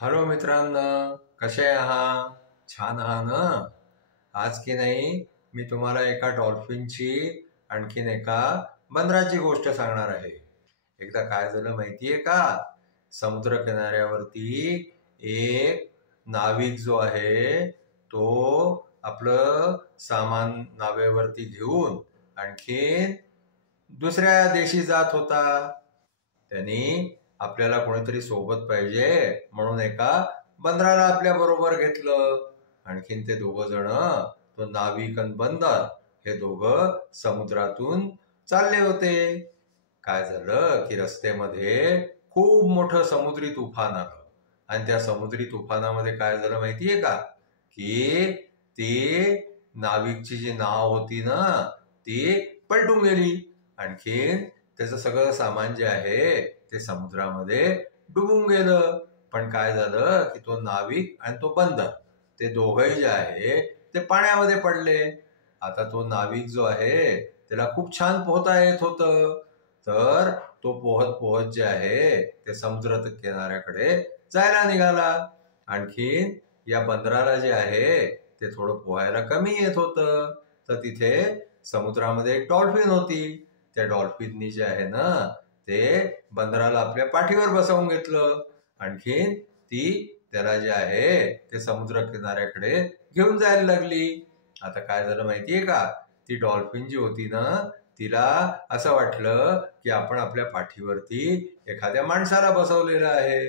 Hello मित्रांनो, कसे आहात? छान आहात ना? आज की नाही मी तुम्हाला एका डॉल्फिनची आणखीन एका बंदराची गोष्ट सांगणार आहे. एकदा काय झालं माहितीये का? समुद्र किनाऱ्यावरती एक नाविक जो आहे तो आपलं सामान नावेवरती घेऊन आणखीन दुसऱ्या देशी जात होता. त्यांनी आपल्याला कोणीतरी सोबत पाहिजे म्हणून एका बंदराला आपल्या बरोबर घेतलं. आणखीन ते दोघं जण, तो नाविक आणि बंदर, हे दोघं समुद्रातून चालले होते. काय झालं की रस्त्यामध्ये खूप मोठं समुद्री तुफान आलं आणि त्या समुद्री तुफानामध्ये काय झालं माहितीये का, की ती नाविकची जी नाव होती ना ती पलटून गेली. आणखीन त्याचं सगळं सामान जे आहे ते समुद्रामध्ये डुबून गेलं. पण काय झालं की तो नाविक आणि तो बंदर, ते दोघंही जे आहे ते पाण्यामध्ये पडले. आता तो नाविक जो आहे त्याला खूप छान पोहता येत होतं, तर तो पोहत पोहत जे आहे ते समुद्र किनाऱ्याकडे जायला निघाला. आणखीन या बंदराला जे आहे ते थोडं पोहायला कमी येत होतं, तर तिथे समुद्रामध्ये एक डॉल्फिन होती. त्या डॉल्फिननी जे आहे ना ते बंदराला आपल्या पाठीवर बसवून घेतलं. आणखीन ती त्याला जे आहे ते समुद्र किनाऱ्याकडे घेऊन जायला लागली. आता काय झालं माहितीये का, ती डॉल्फिन जी होती ना तिला असं वाटलं की आपण आपल्या पाठीवरती एखाद्या माणसाला बसवलेलं आहे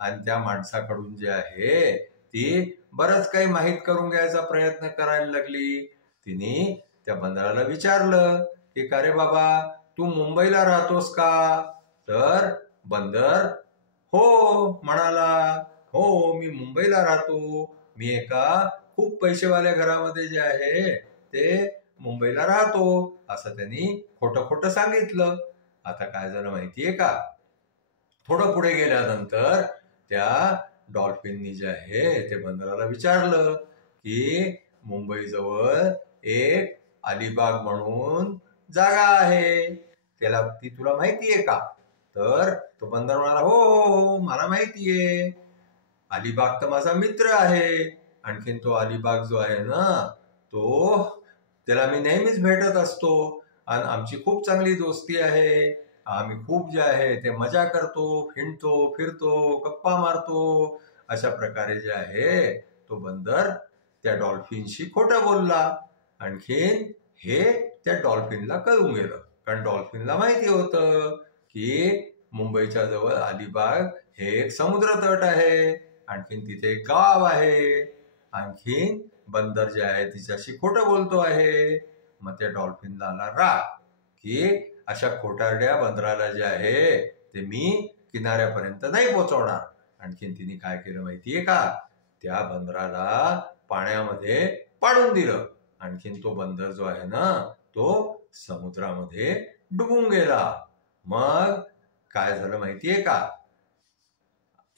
आणि त्या माणसाकडून जे आहे ती बरंच काही माहीत करून घ्यायचा प्रयत्न करायला लागली. तिने त्या बंदराला विचारलं की का रे बाबा, तू मुंबईला राहतोस का? तर बंदर हो म्हणाला. हो, मी मुंबईला राहतो. मी एका खूप पैसेवाल्या घरामध्ये जे आहे ते मुंबईला राहतो, असं त्यांनी खोटं खोटं सांगितलं. आता काय झालं माहितीये का, थोडं पुढे गेल्यानंतर त्या डॉल्फिननी जे आहे ते बंदराला विचारलं की मुंबईजवळ एक अलिबाग म्हणून जागा आहे, त्याला ती तुला माहितीये का? तर तो बंदर म्हणाला, हो हो हो, मला माहितीये. अलिबाग तर माझा मित्र आहे. आणखीन तो अलिबाग जो आहे ना तो, त्याला मी नेहमीच भेटत असतो आणि आमची खूप चांगली दोस्ती आहे. आम्ही खूप जे आहे ते मजा करतो, हिंडतो फिरतो, गप्पा मारतो. अशा प्रकारे जे आहे तो बंदर त्या डॉल्फिनशी खोटं बोलला. आणखीन हे त्या डॉल्फिनला कळून गेलं, कारण डॉल्फिनला माहिती होतं की मुंबईच्या जवळ अलिबाग हे एक समुद्र तट आहे, आणखीन तिथे एक गाव आहे. आणखीन बंदर जे आहे तिच्याशी खोटं बोलतो आहे. मग त्या डॉल्फिनला आला राग की अशा खोटारड्या बंदराला जे आहे ते मी किनाऱ्यापर्यंत नाही पोहोचवणार. आणखीन तिने काय केलं माहितीये का, त्या बंदराला पाण्यामध्ये पाडून दिलं. आणखीन तो बंदर जो आहे ना तो समुद्रामध्ये डुबून गेला. मग काय झालं माहितीये का,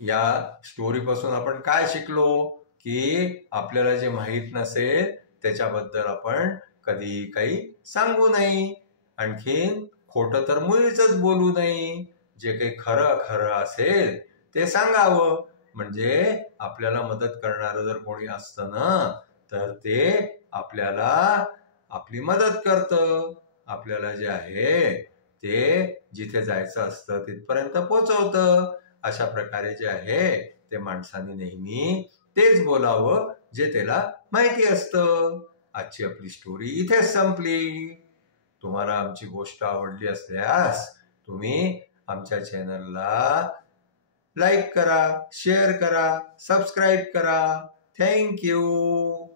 या स्टोरीपासून आपण काय शिकलो की आपल्याला जे माहीत नसेल त्याच्याबद्दल आपण कधी काही सांगू नये. आणखीन खोटं तर मुळीच बोलू नये. जे काही खरं खरं असेल ते सांगावं. म्हणजे आपल्याला मदत करणारं जर कोणी असतं ना तर ते आपल्याला आपली मदत करतं. आपल्याला जे आहे ते जिथे जायचं असतं तिथपर्यंत पोहोचवतं. अशा प्रकारे जे आहे ते माणसाने नेहमी तेच बोलावं जे त्याला माहिती असतं. आजची आपली स्टोरी इथेच संपली. तुम्हाला आमची गोष्ट आवडली असल्यास तुम्ही आमच्या चॅनलला लाईक करा, शेअर करा, सबस्क्राईब करा. Thank you.